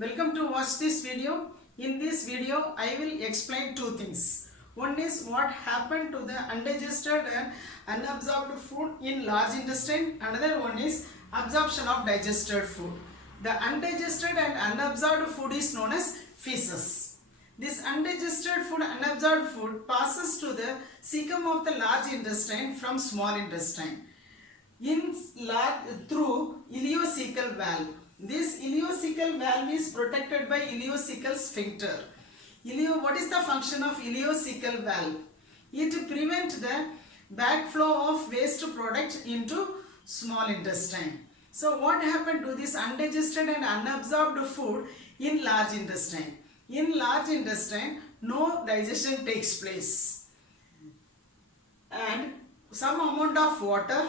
Welcome to watch this video. In this video, I will explain two things. One is what happened to the undigested and unabsorbed food in large intestine. Another one is absorption of digested food. The undigested and unabsorbed food is known as feces. This undigested food, unabsorbed food passes to the cecum of the large intestine from small intestine through ileocecal valve. This ileocecal valve is protected by ileocecal sphincter. What is the function of ileocecal valve? It prevents the backflow of waste product into small intestine. So what happened to this undigested and unabsorbed food in large intestine? In large intestine, no digestion takes place, and some amount of water,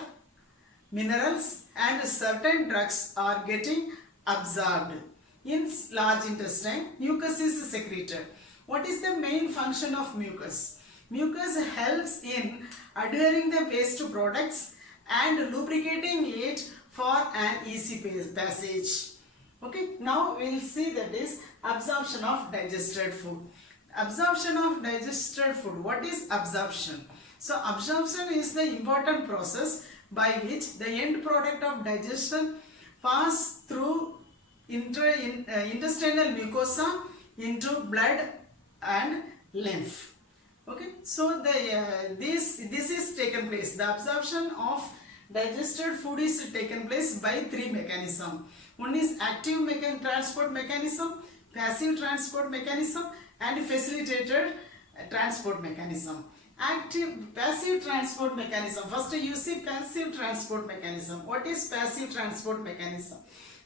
minerals and certain drugs are getting absorbed. In large intestine, mucus is secreted. What is the main function of mucus? Mucus helps in adhering the waste products and lubricating it for an easy passage. Okay, now we will see that is absorption of digested food. Absorption of digested food. What is absorption? So absorption is the important process by which the end product of digestion pass through intestinal mucosa into blood and lymph. Okay, so this is taken place. The absorption of digested food is taken place by three mechanisms. One is active transport mechanism, passive transport mechanism and facilitated transport mechanism. Passive transport mechanism. First you see passive transport mechanism. What is passive transport mechanism?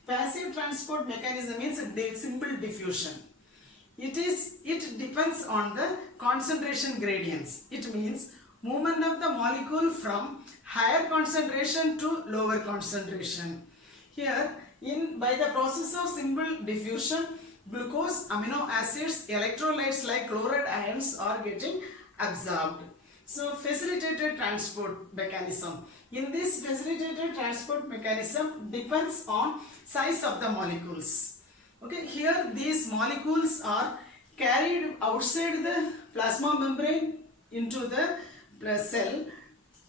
Passive transport mechanism means simple diffusion. It depends on the concentration gradients. It means movement of the molecule from higher concentration to lower concentration. Here by the process of simple diffusion, glucose, amino acids, electrolytes like chloride ions are getting absorbed. So facilitated transport mechanism. In this facilitated transport mechanism depends on size of the molecules. Okay, here these molecules are carried outside the plasma membrane into the cell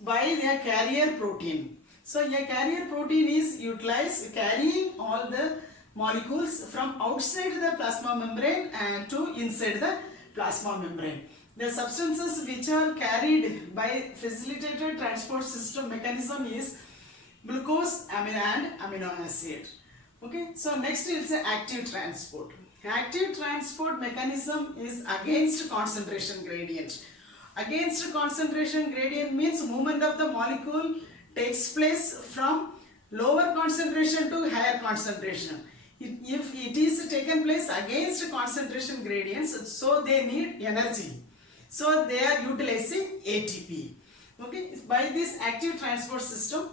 by a carrier protein. So a carrier protein is utilized carrying all the molecules from outside the plasma membrane and to inside the plasma membrane. The substances which are carried by facilitated transport system mechanism is glucose, amino and amino acid. Okay, so next is active transport. Active transport mechanism is against concentration gradient. Against concentration gradient means movement of the molecule takes place from lower concentration to higher concentration. If it is taken place against concentration gradients, so they need energy. So they are utilizing ATP. Okay, by this active transport system,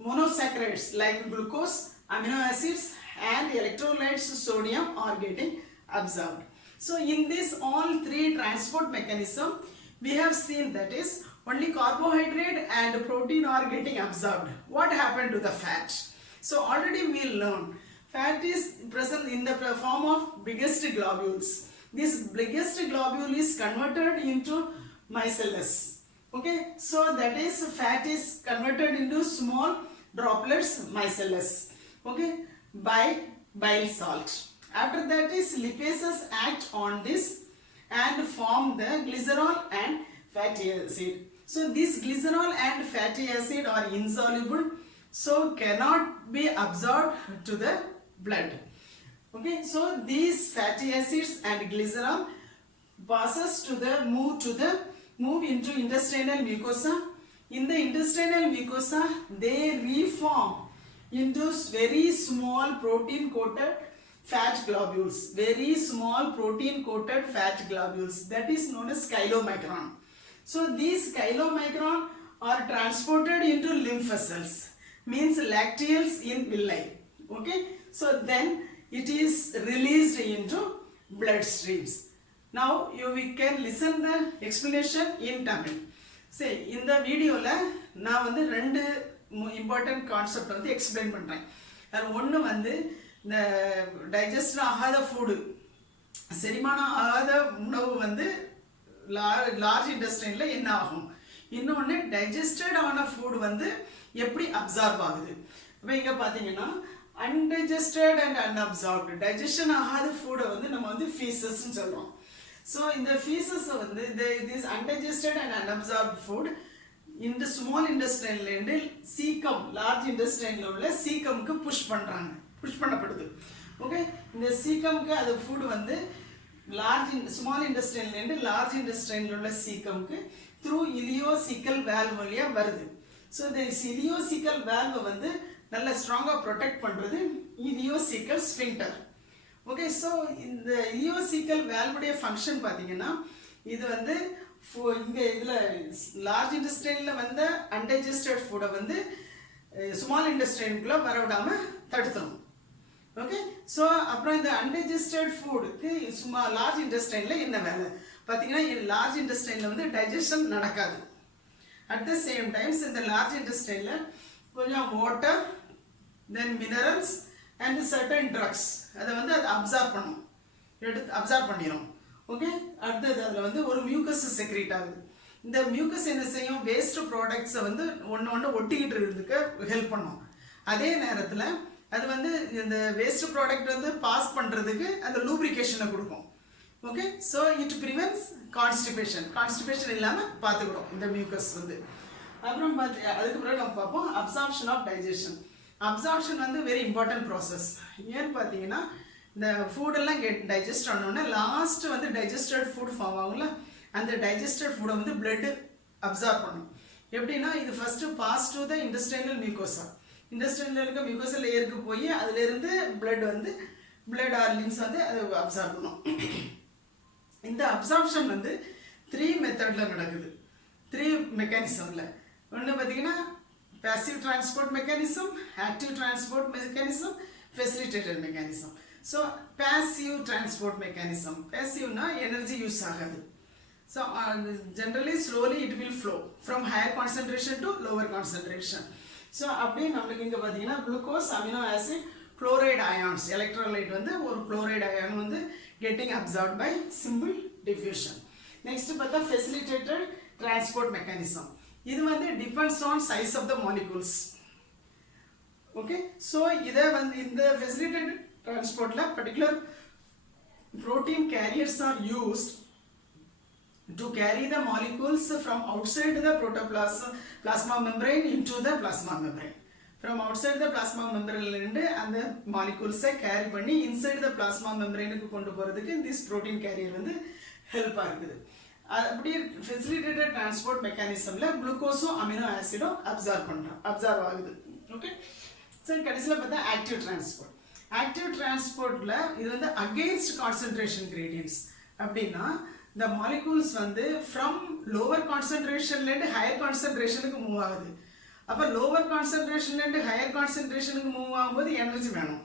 monosaccharides like glucose, amino acids and electrolytes sodium are getting absorbed. So in this all three transport mechanism, we have seen that is only carbohydrate and protein are getting absorbed. What happened to the fat? So already we learned fat is present in the form of biggest globules. This biggest globule is converted into micelles. Okay, so that is fat is converted into small droplets, micelles. Okay, by bile salt. After that is lipases act on this and form the glycerol and fatty acid. So this glycerol and fatty acid are insoluble, so cannot be absorbed to the blood. Okay, so these fatty acids and glycerol passes to the move into intestinal mucosa. In the intestinal mucosa, they reform into very small protein coated fat globules. Very small protein coated fat globules, that is known as chylomicron. So these chylomicron are transported into lymph vessels, means lacteals in villi. Okay, so then it is released into blood streams. Now we can listen the explanation in Tamil. Say in the video la na vandu rendu important concept வந்து explain பண்றேன். One வந்து இந்த டைஜஸ்ட் ஆகாத ஃபுட்டு செரிமானம் ஆகாத உணவு வந்து லார்ஜ் இன்டெஸ்டைனில் என்ன ஆகும், இன்னொன்று டைஜஸ்டட் ஆன ஃபுட் வந்து எப்படி அப்சார்ப் ஆகுது. இப்போ இங்கே பார்த்தீங்கன்னா undigested and unabsorbed டைஜஷன் ஆகாத ஃபுட்டை வந்து நம்ம வந்து ஃபீசஸ்ன்னு சொல்கிறோம். ஸோ இந்த ஃபீசஸை வந்து this undigested and unabsorbed food இந்த ஸ்மால் இன்டெஸ்டைன்லேருந்து சீக்கம் லார்ஜ் இன்டெஸ்டைனில் உள்ள சீக்கமுக்கு புஷ் பண்ணப்படுது. ஓகே, இந்த சீக்கமுக்கு அது ஃபுட் வந்து ஸ்மால் இன்டெஸ்டைன்லேருந்து லார்ஜ் இன்டெஸ்டைனில் உள்ள சீக்கமுக்கு த்ரூ இலியோசிக்கல் வேல்வ் வழியாக வருது. ஸோ இந்த இலியோசிக்கல் வேல்வை வந்து நல்ல ஸ்ட்ராங்காக ப்ரொடெக்ட் பண்ணுறது இலியோசிக்கல் ஸ்பிங்டர். ஓகே, ஸோ இந்த இலியோசிக்கல் வேல்வுடைய ஃபங்க்ஷன் பார்த்தீங்கன்னா இது வந்து இங்கே இதில் லார்ஜ் இன்டெஸ்டைனில் வந்த அன்டைஜஸ்டட் ஃபுட்டை வந்து ஸ்மால் இன்டெஸ்டைனுக்குள்ளே வரவிடாமல் தடுத்துரும். ஓகே, ஸோ அப்புறம் இந்த அன்டைஜஸ்டட் ஃபுட்டுக்கு லார்ஜ் இன்டெஸ்டைனில் என்ன வேலை பார்த்தீங்கன்னா, லார்ஜ் இன்டெஸ்டைனில் வந்து டைஜஷன் நடக்காது. அட் த சேம் டைம்ஸ் இந்த லார்ஜ் இன்டெஸ்டைனில் கொஞ்சம் water then minerals and certain drugs அதை வந்து அதை அப்சார்ப் பண்ணிடும். ஓகே, அடுத்தது அதில் வந்து ஒரு மியூக்கஸ் செக்ரேட் ஆகுது. இந்த மியூக்கஸ் என்ன செய்யும், வேஸ்ட் ப்ராடக்ட்ஸை வந்து ஒன்று ஒட்டிக்கிட்டு இருக்கிறதுக்கு ஹெல்ப் பண்ணும். அதே நேரத்தில் அது வந்து இந்த வேஸ்ட் ப்ராடக்ட் வந்து பாஸ் பண்ணுறதுக்கு அந்த லூப்ரிகேஷனை கொடுக்கும். Okay, so it prevents constipation இல்லாமல் பார்த்துக்கிறோம் இந்த மியூக்கஸ் வந்து. அப்புறம் அதுக்கு பிறகு நம்ம பார்ப்போம் அப்சார்ப்ஷன் ஆஃப் டைஜஷன். அப்சார்ப்ஷன் வந்து வெரி இம்பார்ட்டன்ட் ப்ராசஸ். ஏன்னு பார்த்தீங்கன்னா இந்த ஃபுட்டெல்லாம் டைஜஸ்ட் ஆனோடனே லாஸ்ட் வந்து டைஜஸ்டட் ஃபுட் ஃபார்ம் ஆகும்ல, அந்த டைஜஸ்டட் ஃபுட்டை வந்து பிளட் அப்சார்ப் பண்ணும். எப்படின்னா இது first pass to the intestinal mucosa, இன்டெஸ்டைனில் இருக்க மியூக்கோசா லேயருக்கு போய் அதுலேருந்து பிளட் ஆர் லிம்ஸ் வந்து அதை அப்சார்ப் பண்ணும். இந்த அப்சார்ப்ஷன் வந்து 3 மெத்தடில் நடக்குது, 3 மெக்கானிசமில். ஒன்று பார்த்தீங்கன்னா passive transport mechanism, active transport mechanism, facilitated mechanism. So passive transport mechanism, passive na energy use agadu. So generally slowly it will flow from higher concentration to lower concentration. So அப்படியே நமக்கு இங்க பாத்தீங்கன்னா glucose, amino acid, chloride ions, electrolyte வந்து ஒரு chloride ion வந்து getting absorbed by simple diffusion. Next பார்த்தா facilitated transport mechanism. இது வந்து depends on size of the molecules. Okay, so இதை வந்து இந்த facilitated transportல particular protein carriers are used to carry the molecules from outside the protoplasma membrane into the plasma membrane. From outside the plasma membrane இருந்து அந்த molecules carry பண்ணி inside the plasma membrane க்கு கொண்டு போறதுக்கு this protein carrier வந்து help ஆகுது. அப்படியே facilitated transport மெக்கானிசம்ல குளுக்கோஸும் அமினோ ஆசிடும் அப்சார்ப் ஆகுது. ஓகே, சரி கடைசியில் பார்த்தா ஆக்டிவ் டிரான்ஸ்போர்ட்ல இது வந்து அகெயின்ஸ்ட் கான்சென்ட்ரேஷன் கிரேடியன்ட்ஸ். அப்படின்னா இந்த மாலிகூல்ஸ் வந்து ஃப்ரம் லோவர் கான்சென்ட்ரேஷன்லேருந்து ஹையர் கான்சென்ட்ரேஷனுக்கு மூவ் ஆகுது. அப்போ லோவர் கான்சென்ட்ரேஷன்லேருந்து ஹையர் கான்சென்ட்ரேஷனுக்கு மூவ் ஆகும்போது எனர்ஜி வேணும்.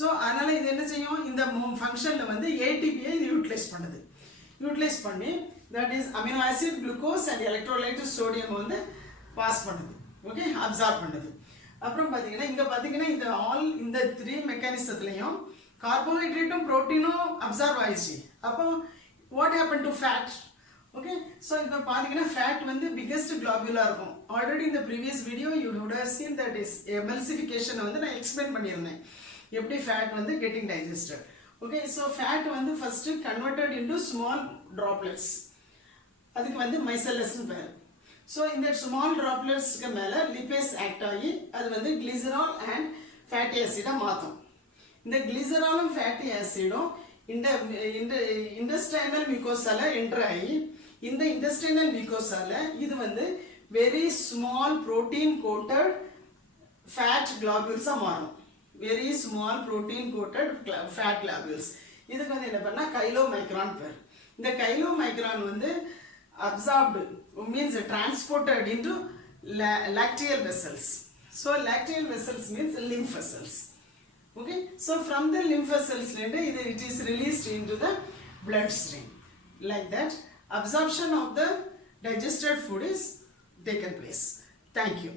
ஸோ அதனால இது என்ன செய்யும், இந்த ஃபங்க்ஷனில் வந்து ஏடிபியை இது யூட்டிலைஸ் பண்ணி that is amino acid, glucose and electrolyte sodium வந்து பாஸ் பண்ணுது. ஓகே, அப்சார்ப் பண்ணுது. அப்புறம் பார்த்தீங்கன்னா இங்கே பார்த்தீங்கன்னா இந்த 3 மெக்கானிசத்துலையும் கார்போஹைட்ரேட்டும் ப்ரோட்டீனும் அப்சார்ப் ஆயிடுச்சு. அப்போ what happen to fat? Okay, so இப்போ பார்த்தீங்கன்னா ஃபேட் வந்து பிக்கெஸ்ட் குளோபுலாக இருக்கும். ஆல்ரெடி இந்த previous video you would have seen that is எமல்சிஃபிகேஷனை வந்து நான் எக்ஸ்பிளைன் பண்ணியிருந்தேன், எப்படி ஃபேட் வந்து getting digested. Okay, so fat வந்து first converted into small droplets, அதுக்கு வந்து மைசெல்லஸ்ன்னு பேர். ஸோ இந்த ஸ்மால் ட்ராப்லெட்ஸ்க்கு மேலே லிபேஸ் ஆக்ட் ஆகி அது வந்து கிளிசரால் அண்ட் ஃபேட்டி ஆசிடாக மாற்றும். இந்த கிளிசராலும் ஃபேட்டி ஆசிடும் இந்த இன்டெஸ்டைனல் மியூக்கோசால என்டர் ஆகி இந்த இன்டெஸ்டைனல் மியூக்கோசால இது வந்து very small protein coated fat கிளாபியூல்ஸாக மாறும். Very small protein coated fat globules. இதுக்கு வந்து என்ன பண்ணால் கைலோமைக்ரான் பேர். இந்த கைலோமைக்ரான் வந்து absorbed means transported into lacteal vessels. So lacteal vessels means lymph vessels. Okay, so from the lymph vessels it is released into the bloodstream. Like that absorption of the digested food is taken place. Thank you.